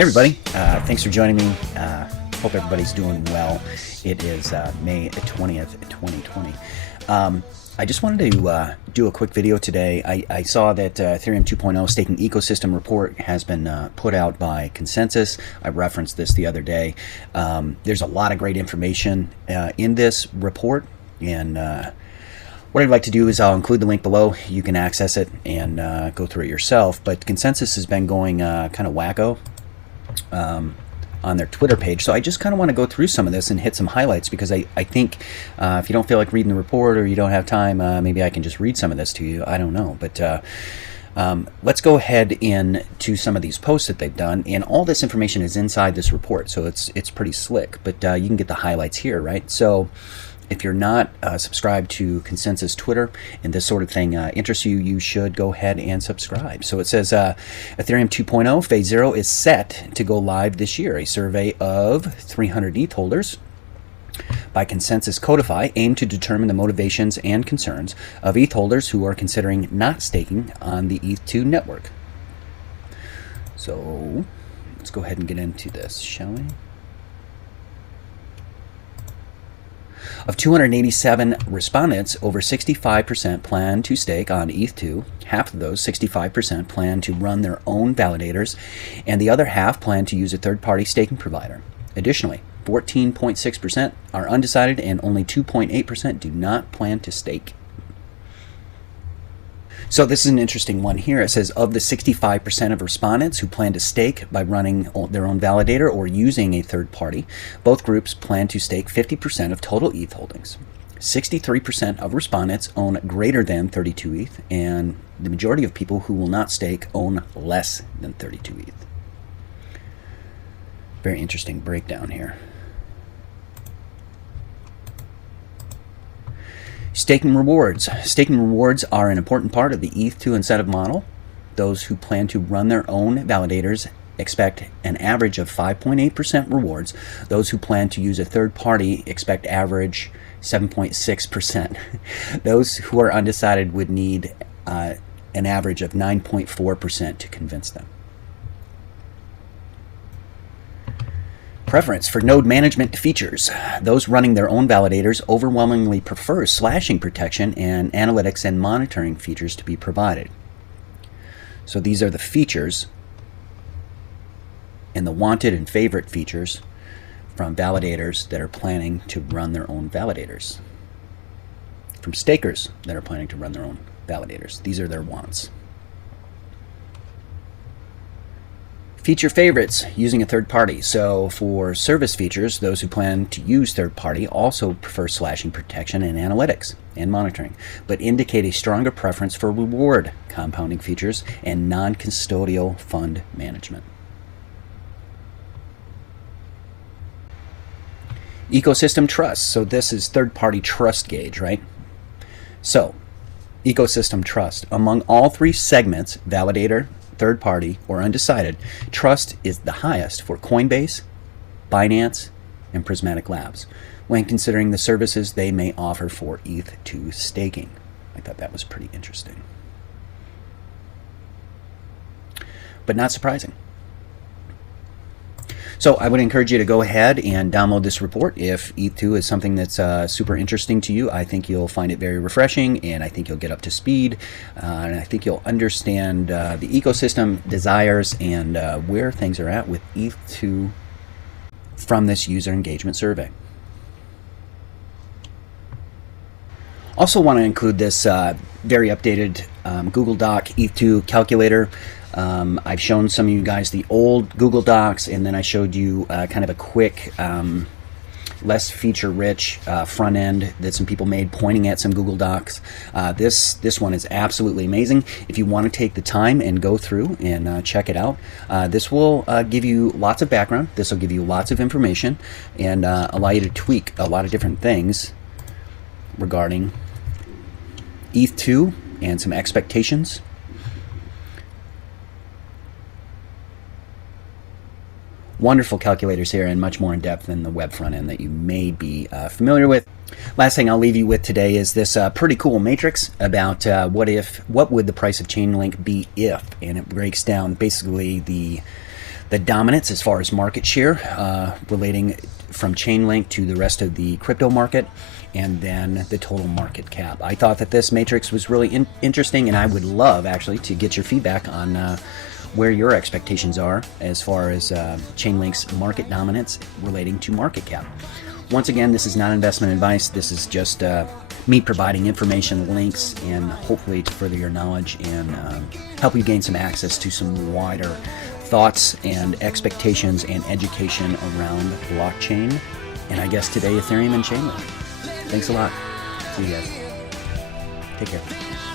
Hey everybody, thanks for joining me. Hope everybody's doing well. It is May 20th, 2020. I just wanted to do a quick video today. I saw that Ethereum 2.0 staking ecosystem report has been put out by Consensus. I referenced this the other day. There's a lot of great information in this report, and what I'd like to do is I'll include the link below. You can access it and go through it yourself. But Consensus has been going kind of wacko on their Twitter page. So I just kind of want to go through some of this and hit some highlights, because I think if you don't feel like reading the report or you don't have time, maybe I can just read some of this to you. I don't know. But let's go ahead into some of these posts that they've done. And all this information is inside this report, so it's pretty slick. But you can get the highlights here, right? So if you're not subscribed to Consensus Twitter and this sort of thing interests you, you should go ahead and subscribe. So it says Ethereum 2.0 Phase 0 is set to go live this year. A survey of 300 ETH holders by Consensus Codify aimed to determine the motivations and concerns of ETH holders who are considering not staking on the ETH2 network. So let's go ahead and get into this, shall we? Of 287 respondents, over 65% plan to stake on ETH2. Half of those, 65%, plan to run their own validators, and the other half plan to use a third-party staking provider. Additionally, 14.6% are undecided, and only 2.8% do not plan to stake. So this is an interesting one here. It says of the 65% of respondents who plan to stake by running their own validator or using a third party, both groups plan to stake 50% of total ETH holdings. 63% of respondents own greater than 32 ETH, and the majority of people who will not stake own less than 32 ETH. Very interesting breakdown here. Staking rewards. Staking rewards are an important part of the ETH2 incentive model. Those who plan to run their own validators expect an average of 5.8% rewards. Those who plan to use a third party expect average 7.6%. Those who are undecided would need an average of 9.4% to convince them. Preference for node management features. Those running their own validators overwhelmingly prefer slashing protection and analytics and monitoring features to be provided. So these are the features and the wanted and favorite features from validators that are planning to run their own validators. From stakers that are planning to run their own validators. These are their wants. Feature favorites, using a third party. So for service features, those who plan to use third party also prefer slashing protection and analytics and monitoring, but indicate a stronger preference for reward compounding features and non-custodial fund management. Ecosystem trust. So this is third party trust gauge, right? So ecosystem trust. Among all three segments, validator, third party, or undecided, trust is the highest for Coinbase, Binance, and Prismatic Labs when considering the services they may offer for ETH2 staking. I thought that was pretty interesting. But not surprising. So I would encourage you to go ahead and download this report if ETH2 is something that's super interesting to you. I think you'll find it very refreshing, and I think you'll get up to speed, and I think you'll understand the ecosystem desires and where things are at with ETH2 from this user engagement survey. Also want to include this very updated Google Doc ETH2 calculator. I've shown some of you guys the old Google Docs, and then I showed you kind of a quick, less feature-rich front end that some people made pointing at some Google Docs. This one is absolutely amazing. If you want to take the time and go through and check it out, this will give you lots of background. This will give you lots of information and allow you to tweak a lot of different things regarding ETH2 and some expectations. Wonderful calculators here, and much more in depth than the web front end that you may be familiar with. Last thing I'll leave you with today is this pretty cool matrix about what would the price of Chainlink be if, and it breaks down basically the the dominance as far as market share relating from Chainlink to the rest of the crypto market, and then the total market cap. I thought that this matrix was really interesting, and I would love actually to get your feedback on where your expectations are as far as Chainlink's market dominance relating to market cap. Once again, this is not investment advice. This is just me providing information, links, and hopefully to further your knowledge and help you gain some access to some wider thoughts and expectations and education around blockchain, and I guess today Ethereum and Chainlink. Thanks a lot. See you guys. Take care.